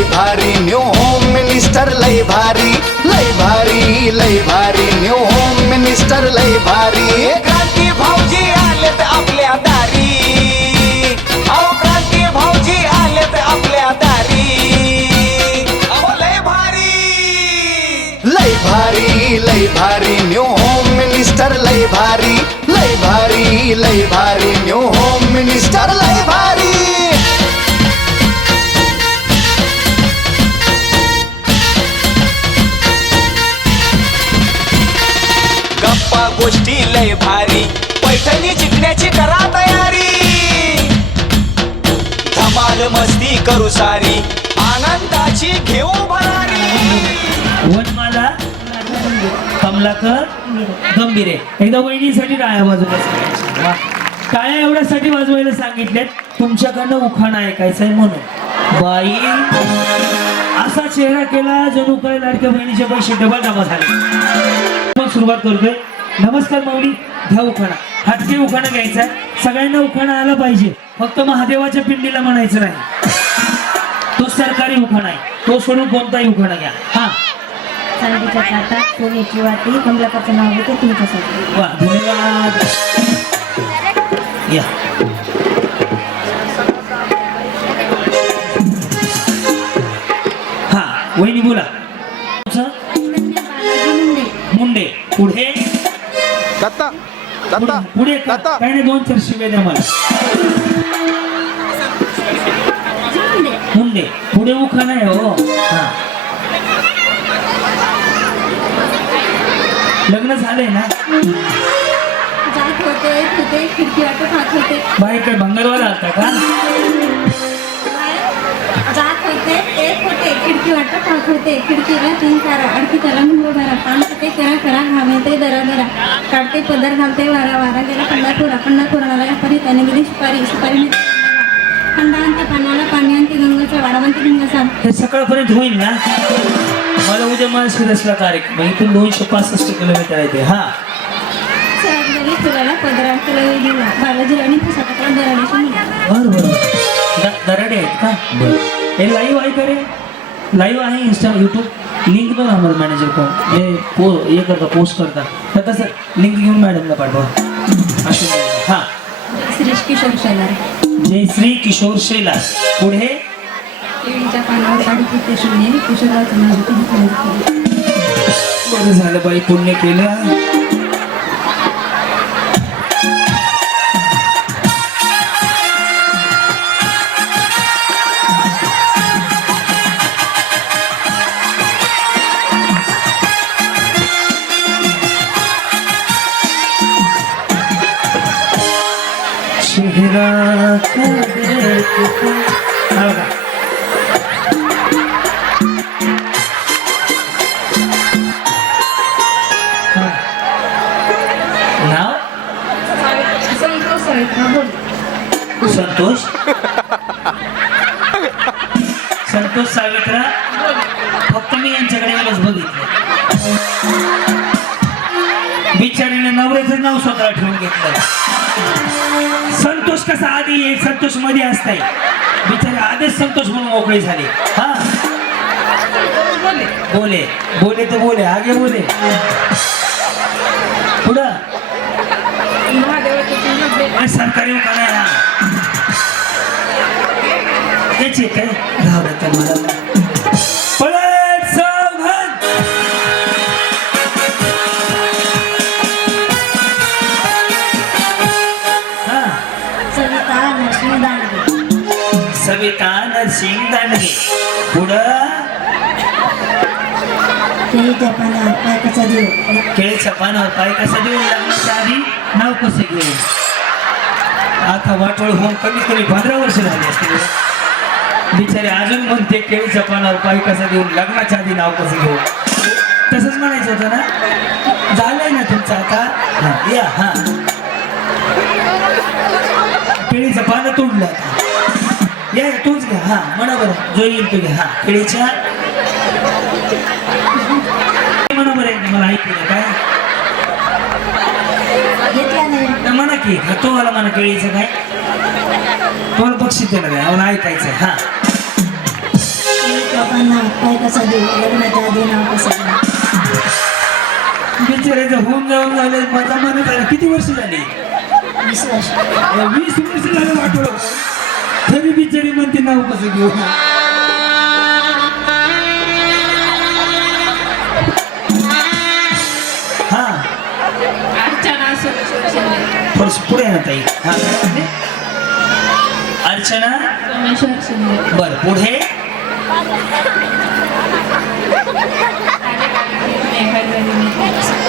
लय भारी new home minister लय भारी लय भारी लय भारी न्यू होम मिनिस्टर लय भारी क्रांती भाऊजी आलेत आपल्या दारी अहो क्रांती भाऊजी आलेत आपल्या दारी अहो लय भारी लय भारी न्यू होम मिनिस्टर लय भारी लय भारी न्यू होम मिनिस्टर लय भारी गप्पा गोष्टी लय भारी पैठणी जिंकण्याची करा तयारी धमाल मस्ती करू सारी आनंदाची घेऊ भरारी वनमाला कमलाकर गंभीरे एकदा वहिनीसाठी टाळ्या वाजवायला सांगितल्या. वा. टाळ्या एवढ्यासाठी वाजवायला सांगितल्यात तुमच्याकडनं उखाणा ऐकायचंय म्हणून. बाई असा चेहरा केला जणू काय लाडक्या बहिणीचे पैसे डबल जमा झाले. मग सुरुवात करतोय. नमस्कार माऊली, घ्या उखाणा. हटके उखाणा घ्यायचा, सगळ्यांना उखाणा आला पाहिजे. फक्त महादेवाच्या पिंडीला म्हणायचं नाही. तो सरकारी उखाणा आहे, तो सोडून कोणताही उखाणा घ्या. हा, चांदीच्या ताटात सोन्याची वाटी कमलाकरचं नाव होतं तुमच्यासाठी. वा, धन्यवाद. या हा, वहिनी बोला. मुंडे पुढे पुढे काही नाही, 2 शिव्या द्या मला. मुंडे पुढे उखाणा आहे हो. हा, लग्न झालंय ना? जात होते खिडकी वाटत हात होते. बाहेर काय भंगारवाला आता का? जात होते एक होते खिडकी वाटत हात होते. खिडकीला 3 तारा अडकी त्याला म्हणलो भरा. पान ते करा घालते दरा काढते पदर घालते वारा गेला पंढरपुराला परिताने गेली सुपारी खंडा आणते पाण्याला पाणी आणते गंगाचा वाडावंती गंगाचा. हे सकाळपर्यंत होईल ना? मला उद्या माळशिरसला कार्यक्रम, इथून 265 किलोमीटर आहे ते. हा, सगळी फुलाला पदरा फुला गेला बालाजी आणि पुस्तकाला दराडीशी मुला. बरोबर. दराडे आहेत का? हे लाईव्ह आहे का रे? लाईव्ह आहे इंस्टा युट्यूब. लिंक बघा आम्हाला मॅनेजर कोण हे करता पोस्ट करता तर तसं लिंक घेऊन मॅडमला पाठवा. असं. हा, श्री किशोर शेलार. जय श्री किशोर शेलार. पुढे केळीच्या पानावर काढी किती शून्य किशोराचं नाव होतं. बरं झालं बाई, पुण्य केलं. चेहरा नाव संतोष सावित्रा. फक्त मी यांच्याकडे बघितलं. बिचारीने नवऱ्याचं नाव स्वतः ठेवून घेतलं. संतोष कसा आधी एक संतोष मध्ये असताय, बिचारे आधीच संतोष म्हणून मोकळी झाली. हा, बोले तर बोले आगे बोले. पुढं सरकारी उखाणा आहे. त्याची काय राहत मला पळत सावधान. सविता नरसिंग दांडगे. पुढं केळीच्या पानावर पाय कसा देऊ. केळीच्या पानावर पाय कसा देऊ. लग्नाच्या आधी नाव कसं घेऊ. आता वाटोळ होऊन कमीत कमी 15 वर्ष झाली असतील. बिचारे अजून म्हणते केळीच्या पानावर पाय कसा देऊन लग्नाच्या आधी नाव कसं घेऊ. तसंच म्हणायचं होतं ना. झालंय ना तुमचं आता. हा, या. हा, केळीचं पानं तुडलं आता. या तूच घ्या. हा, म्हणा बरं, जो येईल तू घ्या. हा, केळीच्या म्हणा बरं, मला ऐकलं काय म्हणा की. तो मला म्हणा केळीचं काय तुम्हाला बक्षीस देणार आहे, मला ऐकायचं. हा, बापांना काय कसा देऊ लग्नाच्या आधी नाव कसं देऊ? बिचारायचं होऊन जाऊन झाले माझा मन झालं. किती वर्ष झाली? 20 वर्ष. 20 वर्ष झालं वाटलं तरी बिचारी म्हणते नाव कसं घेऊ. हा अर्चना सोमेश्वर शिंदे. थोडस पुढे आहे ना ताई. हा काय म्हणते? अर्चना सोमेश्वर शिंदे. बर पुढे.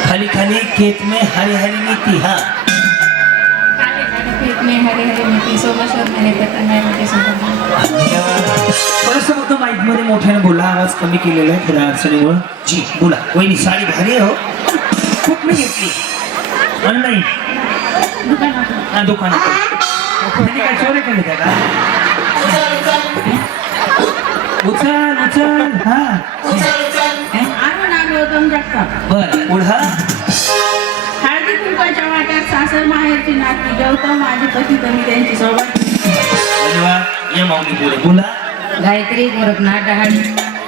खाली खाली खेत में हरी हरी नीति. हा सोमेश्वर मेरे पता नाही मोठे सुद्धा. थोडस फक्त माईक मध्ये मोठ्याने बोला. आवाज कमी केलेला आहे थोड्या अडचणीमुळे. जी बोला. वहिनी साडी भारी आहे हो. कुठली घेतली? ऑनलाईन? हा दुकानात. त्यांनी काय चोरी केली त्या का? उचल उचल. हा बर पुढं. हळदी कुंकवाच्या वाट्यात सासर माहेरची नाती गौतम माझी पती तुम्ही त्यांची सोबत. धन्यवाद. ये माऊली पुढे बोला. गायत्री गोरखनाथ डहाळे.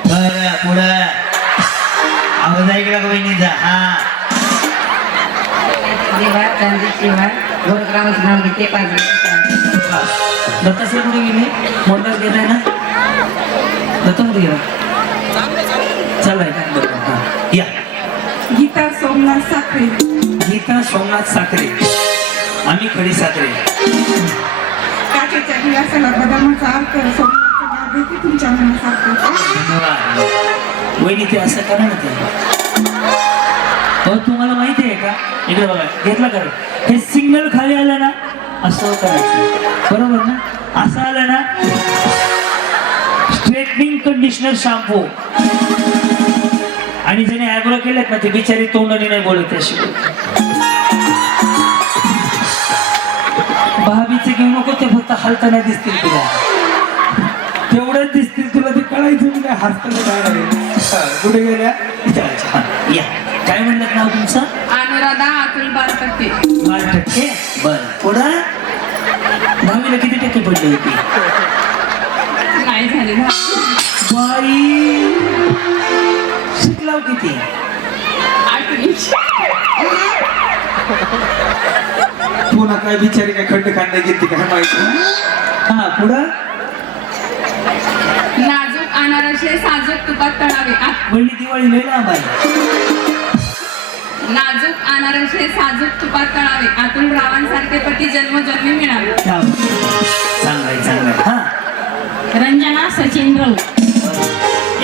बर पुढं. आवाज ऐकला का वहिनीचा? हा देवा चांदी शिवा गोरखरावच नाव घेते पाहिजे. दत्तासर कुठे गेले? मोठा घेत आहे ना दत्ता कुठे गेला? चालू आहे का? बरोबर. हा या. गीता सोमनाथ साखरे. गीता सोमनाथ साखरे. आम्ही खडी साखरे. काचेच्या गिलासाला बदामाचा अर्थ सोमनाथचं नाव देते तुमच्या मनासारखं. धन्यवाद. वहिनी ते असं करा ना ते. हो तुम्हाला माहिती आहे का? इकडे बघा घेतलं का? हे सिग्नल खाली आलं ना असं करायचं. बरोबर ना? असं आलं ना स्ट्रेटनिंग कंडिशनर शॅम्पू. आणि ज्याने ॲब्रो केलेत ना ते बिचारी तोंडाने नाही बोलत त्याशिवाय. भाभीचे घेऊ नको ते फक्त हलताना दिसतील तुला. तेवढंच दिसतील तुला. ते कळायचं मी काय हसताना काय लागेल. कुठे गेल्या? विचारायचं. या काय म्हणलं नाव तुमचं? अनुराधा अतुल 12%. 12%. बरं पुढं. 10वीला किती टक्के पडले होते? नाही झाले. बाई शिकलाव किती? 8वी. पुन्हा काय बिचारी काय खड्डे खांदा घेते काय माहिती. हा पुढं. नाजूक अनारसे साजूक तुपात तळावे. पहिली दिवाळी लय लांब आहे. नाजूक अनारसे साजूक तुपात तळावे. अतुल रावांसारखे पती जन्मजन्मी मिळावे. चांगलाय चांगलाय. हा रंजना सचिन राऊत.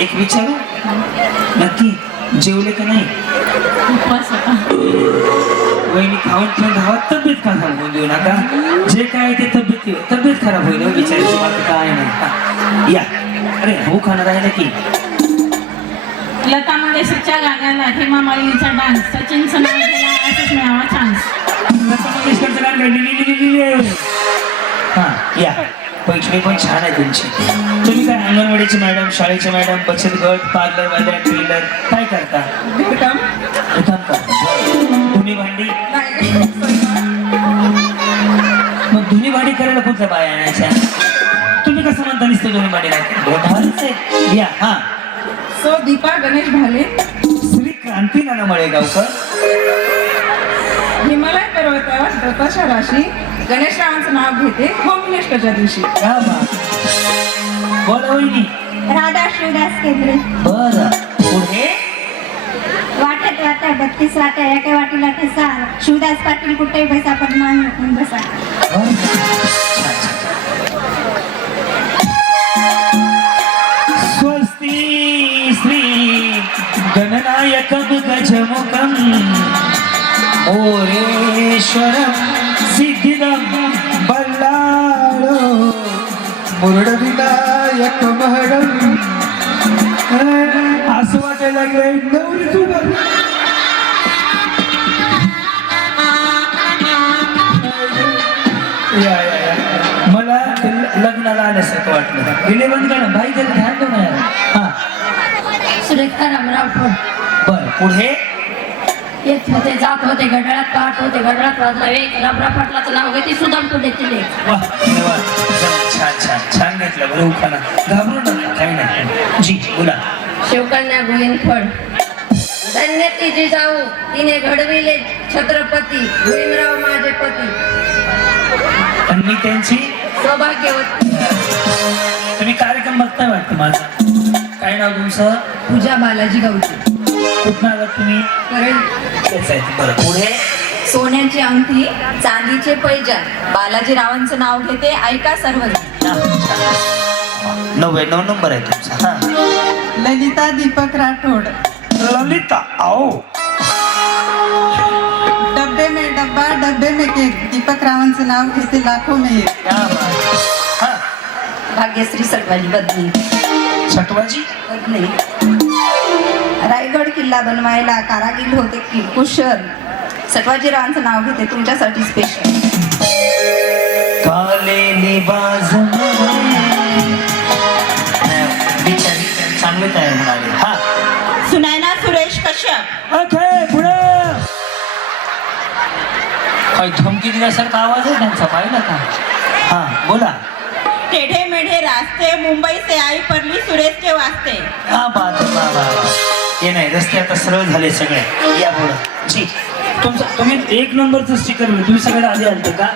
एक विचारू नक्की जेवले का नाही? उपवास होता. वहिनी खाऊन पिऊन राहा. तब्येत का सांगून देऊ नका. जे काय ते तब्येत खराब होईल. विचारायची मला काय नाही. हा, या. अरे हो खाणं राहिलं की. लता मंगेशकरच्या गाण्याला हेमा मालिनीचा डान्स. सचिन सनावला असंच मिळावा चान्स. लता मंगेशकरचं गाणं लिहिलेलं. हा या. पैसे पण छान आहे तुमची. तुम्ही काय अंगणवाडीची मॅडम, शाळेची मॅडम, बचत गट, पार्लर वाले, टेलर काय करता? काम करता. धुणी भांडी. मग धुणी भांडी करायला कुठल्या बाया आणायच्या? तुम्ही कसं म्हणता नुसतं धुणी भांडी नाही? या. हा सो दीपा गणेश भाले. श्री क्रांती नाना मळेगावकर. हिमालय पर्वतावर दत्ताशा राशी गणेशरावांचं नाव घेते होमनेष्टच्या दिवशी. क्या बात. बोला वहिनी. राधा शिवदास केंद्रे. बरं पुढे. वाटत वाटा 32 वाटा एका वाटीला ठसा. शिवदास पाटील कुठेही बसा पण मान राखून बसा. छान छान. स्वस्ती श्री गणनायकं गजमुखं मोरेश्वरं सिद्धिदं बल्लाळो मुरडविनायक महडं. असं वाटायला लागलंय नवरी तू मला लग्नाला आल्यासारखं वाटलं. गेले बंद करा भाई तरी ध्यान दो ना यार. हा सुरेखा रामराव फड. बर पुढे. येत होते जात होते घड्याळात पाहत होते घड्याळात वाजला एक रामराव पाटलाचं नाव घेते सुदाम तो देते. वा धन्यवाद. छान छान छान घेतलं. बरं उखाणा घाबरू नका काही नाही. जी बोला. शिवकन्या गोविंदफळ धन्य ती जिजाऊ तिने घडविले छत्रपती गोविंदराव माझे पती आणि मी त्यांची सौभाग्यवती तुम्ही कार्यक्रम बघताय वाटतं माझा. काय नाव तुमचं? पूजा बालाजी गावची कुठं आलात तुम्ही? तेच आहे. बरं पुढे. सोन्याची अंगठी चांदीचे पैजण बालाजीरावांचं नाव घेते ऐका सर्वजण. 99 नंबर आहे तुमचा. हा ललिता दीपक राठोड ललिता आओ. डब्बे में डब्बा डब्बे में केक दीपक रावांचं नाव घेते लाखो में एक. क्या बात. हा भाग्यश्री सटवाजी बदली सटवाजी. बदली रायगड किल्ला बनवायला कारागीर होते की कुशल सटवाजीरावांचं नाव घेते तुमच्यासाठी स्पेशल. काले लिबास बिचारी चांगले तयार म्हणाले. हा सुनैना सुरेश कश्यप ओके पुढे. काय धमकी दिल्यासारखा आवाज आहे त्यांचा, पाहिलं का? हा बोला. टेढ़े मेढ़े रास्ते मुंबई से आई परली सुरेश के वास्ते. हा बात आहे, वा वा वा. हे नाही रस्ते आता सरळ झाले सगळे. या पुढं जी तुमचं तुम्ही 1 नंबरचं स्टिकर मिळेल. तुम्ही सगळे आधी आलते का?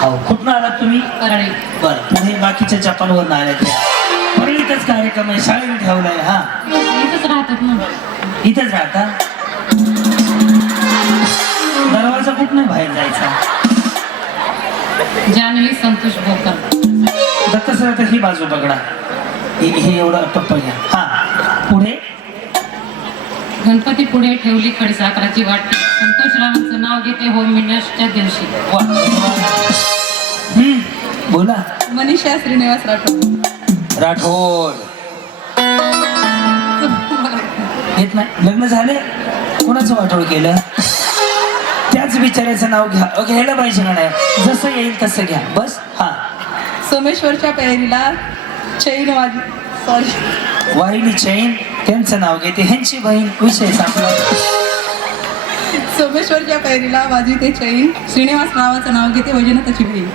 हो. कुठनं आलात तुम्ही? करणे बरं पुढे बाकीच्या जपानवरून आले ते. परळीतच कार्यक्रम आहे, शाळेत ठेवलाय. हा इथंच राहतात ना. इथंच राहता. दरवाजा कुठं नाही बाहेर जायचा. जान्हवी संतोष भोकर दत्त सर आता ही बाजू पकडा. हे एवढं टप्पा घ्या. हा पुढे. गणपती पुढे ठेवली खडीसाखराची वाटी संतोषरावांचं नाव घेते होमिनसच्या दिवशी. वा. बोला. मनीषा श्रीनिवास राठोड राठोड. येत नाही. लग्न झाले. कोणाचं वाटोळ केलं? त्याच बिचाऱ्याचं नाव घ्या. घ्यायला पाहिजे का नाही? जसं येईल तसं घ्या बस. हा सोमेश्वरच्या पेरीला चैन वाजी सॉरी वाहिनी चैन त्यांचं नाव घेते. ह्यांची बहीण. विषय सांगला. सोमेश्वरच्या पेरीला वाजविते चैन श्रीनिवास रावाचं नाव घेते वैजनाथाची बहीण.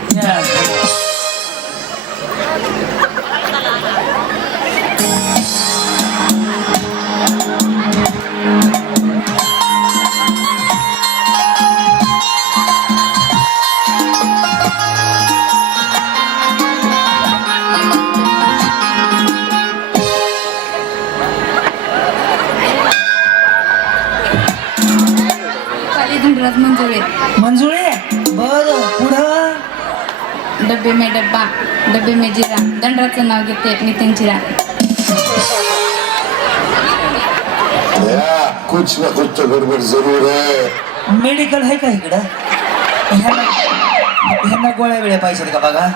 धनराज मंजुळे मंजुळे. बरं पुढं. डब्बे में डब्बा डब्बे में जिरा धनराजचं नाव घेते नितीन जिरा. कुछ ना कुछ तो गड़बड़ जरूर है. मेडिकल आहे का इकडं? ह्यांना गोळ्या वेळ्या पाहिजेत का बघा.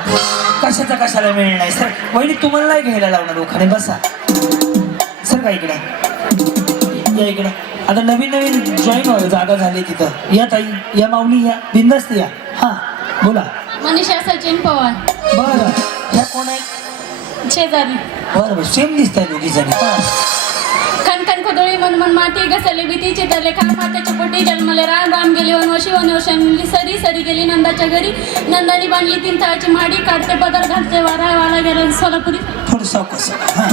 कशाचा कशाला वेळ नाही सर. वहिनी तुम्हाला नाही घ्यायला लावणार उखाणे. बसा सर. का इकडं या. इकडं आता नवीन नवीन जॉईन व्हायला जागा झाली तिथं. या ताई या माऊली या बिंदास्त या. हा बोला. मनीषा सचिन पवार बरं ह्या कोण आहे? शेजारी. बरं बरं सेम दिसताय दोघी जणी. खनखन खोदळी मनमन माती घसरली भीती चितरले खा मातेच्या पोटी जन्मले राम राम गेली वनवशी वनवशांनी सरी सरी गेली नंदाच्या घरी नंदानी बांधली 3 तळाची माडी काढते पदर घालते वारा वाला गेला सोलापुरी. थोडं सावकाश. हा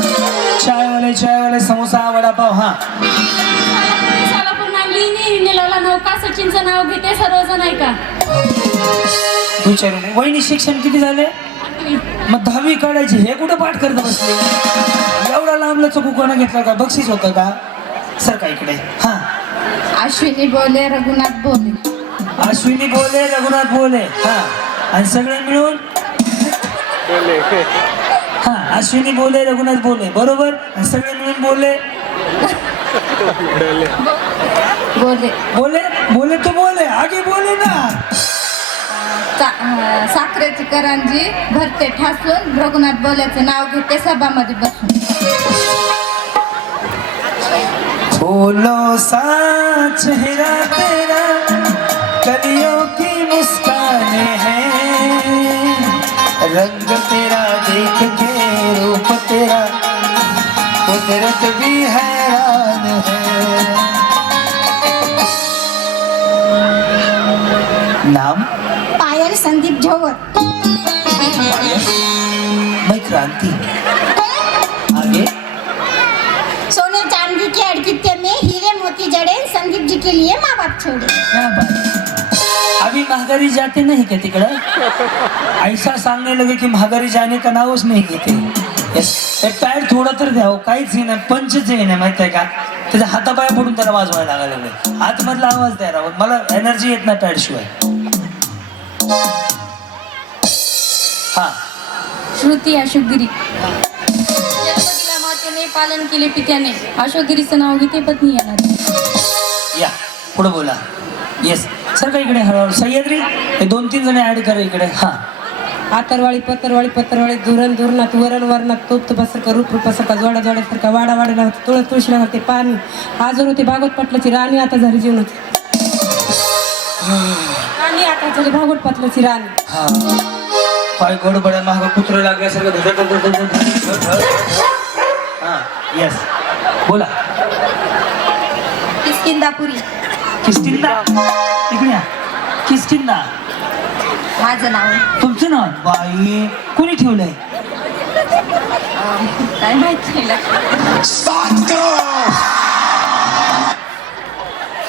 चायवाले समोसा वडापाव. हा सोलापूर नांगली निलाला नौका सचिनचं नाव घेते सर्वजण ऐका. विचारून वहिनी शिक्षण किती झाले? मग 10वी काढायची. हे कुठं पाठ करत बसले? एवढा लांबला चुकून घेतला का? बक्षीस होतं का? सर का इकडे. हा अश्विनी बोले रघुनाथ बोले. अश्विनी बोले रघुनाथ बोले. हा आणि सगळे मिळून. हा अश्विनी बोले रघुनाथ बोले बरोबर. आणि सगळे मिळून बोले बोले बोले बोले तो बोले आगे बोले ना. साखरेची करंजी भरते ठासून रघुनाथ बोल्याचं नाव घेते सभामध्ये बसून. फूलों सा चेहरा तेरा कलियों की मुस्कान है रंग तेरा देख के रूप तेरा कुदरत भी हैरान है. नाम पायल संदीप झोवर. मैं क्रांति. आगे की जड़ें संदीप जी के लिए माँ बाप छोड़े. क्या बात. अभी महागारी जाते नहीं क्या तिकडं? ऐसा सांगने लगे की महागारी जाने का नावच नाही घेते. पॅड थोडं तर द्यावं, काहीच नाही, पंचच आहे ना, माहित आहे का? त्याच्या हातापाया पडून त्याला वाजवायला लागायला लागले. आतमधला आवाज द्या राव, मला एनर्जी येत नाही पॅड शिवाय. हा, श्रुती अशोकगिरी. जगपतीला मातेने पालन केले पित्याने, अशोकगिरीचं नाव घेते पत्नी येणार. या पुढे बोला. येस सर, का इकडे हळूहळू. सह्याद्री हे 2-3 जण ऍड करा इकडे. हा, आतरवाळी पत्तरवाळी धुरण धुरणात वरण वरणात तोप तुपासारखा रूप रूपासारखा जोडा जोड्यासारखा वाडा वाड्याला होते तुळस तुळशीला होते पाणी आजवर होती भागवत पाटलाची राणी आता झाली जीवनाची राणी आता झाली भागवत पाटलाची राणी. हा, काय गडबड्या महाग कुत्रे लागल्यासारखं. हा, येस बोला. किष्किंधापुरी. किस्किंदा इकडे या. किस्किंदा माझं नाव तुमचं नाव? बाई कोणी ठेवलंय? काय माहिती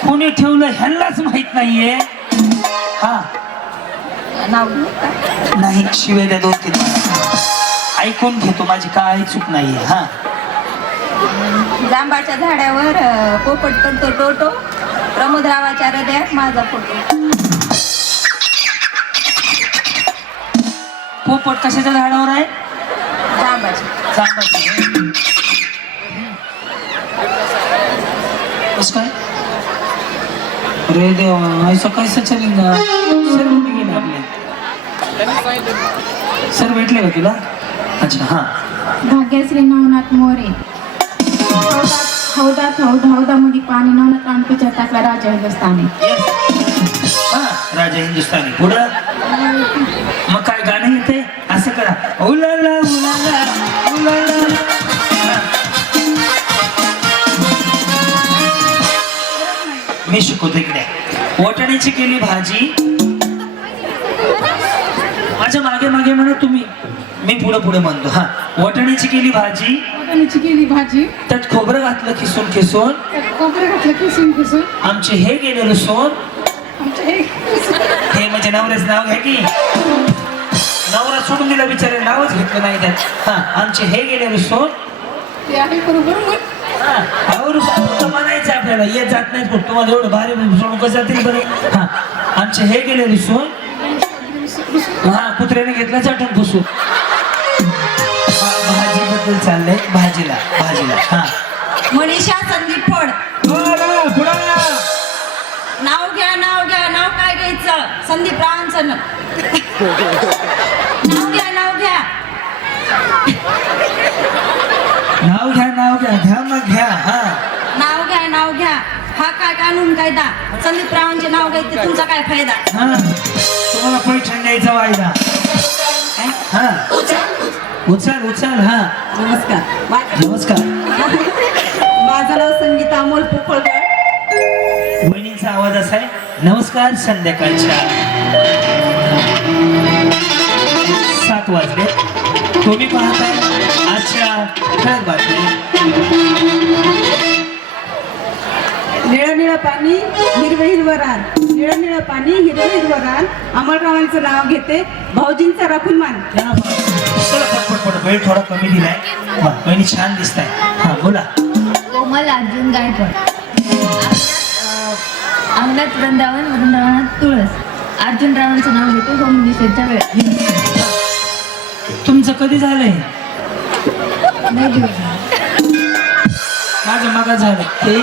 कोणी ठेवलं ह्यांनाच माहित नाहीये. हा, नाव घेऊ का? नाही शिवाय द्या 2-3 ऐकून घेतो, माझी काय चूक नाहीये. हा, जांबाच्या झाडावर पोपट करतो टोटो, प्रमोदरावाच्या हृदयात माझा फोटो. पोपट कशाच्या झाडावर आहे? जांबाच्या. जांबाची. कसं काय? अरे देवा, ऐसा कैसा चलेगा? सर कुठे गेले आपले? सर भेटले का तुला? अच्छा. हा, भाग्यश्री नवनाथ मोरे. हौदामध्ये पाणी नवनाथ कानपूरच्या टाकला राजा हिंदुस्थानी. हा, राजा हिंदुस्थानी. पुढं मग काय गाणं येते? असं करा. उलाला उलाला उलाला. हा. मी शिकवतो इकडे. वाटाण्याची केली भाजी. माझ्या मागे मागे म्हणा तुम्ही, मी पुढे म्हणतो. हा, वाटाण्याची केली भाजी. वाटाण्याची केली भाजी त्यात खोबरं घातलं खिसून खिसून. कोपरं घातलं किसून किसून आमचे हे गेले रुसून. आमच्या हे हे म्हणजे नवऱ्याचं नाव घ्या की. नवरा सोडून दिला बिचारे, नावच घेतलं नाही त्यात. हा, आमचे हे गेले रुसून. ते आहे बरोबर मग. हा, अहो रुसून फक्त म्हणायचं आपल्याला, येत जात नाही फक्त. तुम्हाला एवढं भारी सोडून कसं जातील बरं. हा, आमचे हे गेले रुसून. हा, कुत्र्याने घेतला चाटून पुसून. भाजीबद्दल चाललंय. भाजीला. हा, मनीषा संदीप फोड. पुढं नाव घ्या नाव काय घ्यायचं? संदीप रावांचं नाव घ्या. नाव घ्या घ्या मग घ्या. हा, नाव घ्या. हा काय कानून कायदा? संदीप रावांचे नाव घ्यायचे, तुमचा काय फायदा? हा, तुम्हाला पैठण द्यायचा वायदा. हा, उचल. हा, नमस्कार. माझं नाव संगीता अमोल पोफळकर. वहिनींचा आवाज असा आहे. नमस्कार. संध्याकाळच्या 7 वाजले. तुम्ही पाहताय आजच्या ठळक बातमी. निळं पाणी हिरवं रान. निळं पाणी हिरवं रान. अमररावांचं नाव घेते, भाऊजींचा राखून मान. चला पटपट वेळ थोडा कमी दिलाय. वहिनी छान दिसताय. हा, बोला. कोमल अर्जुन गायकवाड. अंगणात वृंदावनात तुळस. अर्जुन रावांचं नाव घेते, होम मिनिस्टरच्या वेळ. तुमचं कधी झालंय? नाही दिवस. माझं मगा झालं ते.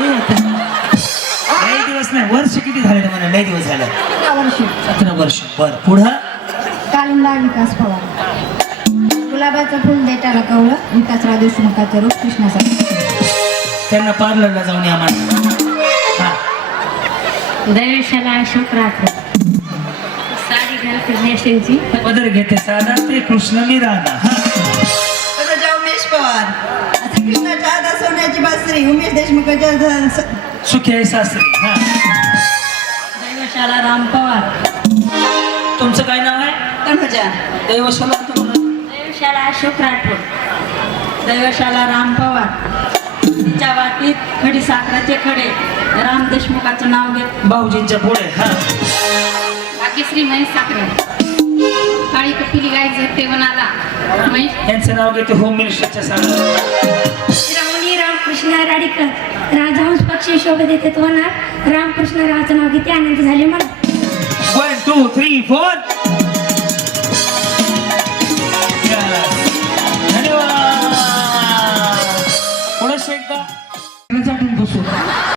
लय दिवस नाही, वर्ष किती झाले तुम्हाला? लय दिवस झाले. 17 वर्ष. बर, पुढं. कालिंदा विकास पवार. गुलाबाचं फुल देटाला कवळं, विकासराव देशमुखाचं रूप कृष्णासाठी. त्यांना पार्लरला जाऊन या आम्हाला. हा, दैवशाला अशोक राठोड. साडी घालते नेसलेची. पदर घेते साधा ते कृष्ण मी राधा. हा, उमेश पवार. आता कृष्णाच्या आधा सोन्याची बासरी. उमेश देशमुखाच्या सुखी आहे सासरी. हा, दैवशाला राम पवार. तुमचं काय नाव आहे? तनुजा. दैवशाला. दैवशाला अशोक राठोड. दैवशाला राम पवार. तिच्या वाटीत खडी साखराचे खडे. राम देशमुखाचं नाव घेते भाऊजींच्या पुढे हा भाग्यश्री महेश साखरे काळी कपिली गाय जगते वनाला महेश यांचं नाव घेते होम मिनिस्टरच्या सांगा श्रावणी रामकृष्ण राडीकर राजहंस पक्षी शोभे देते वनात रामकृष्ण रावाचं नाव घेते आनंद झाले मला 1 2 3 4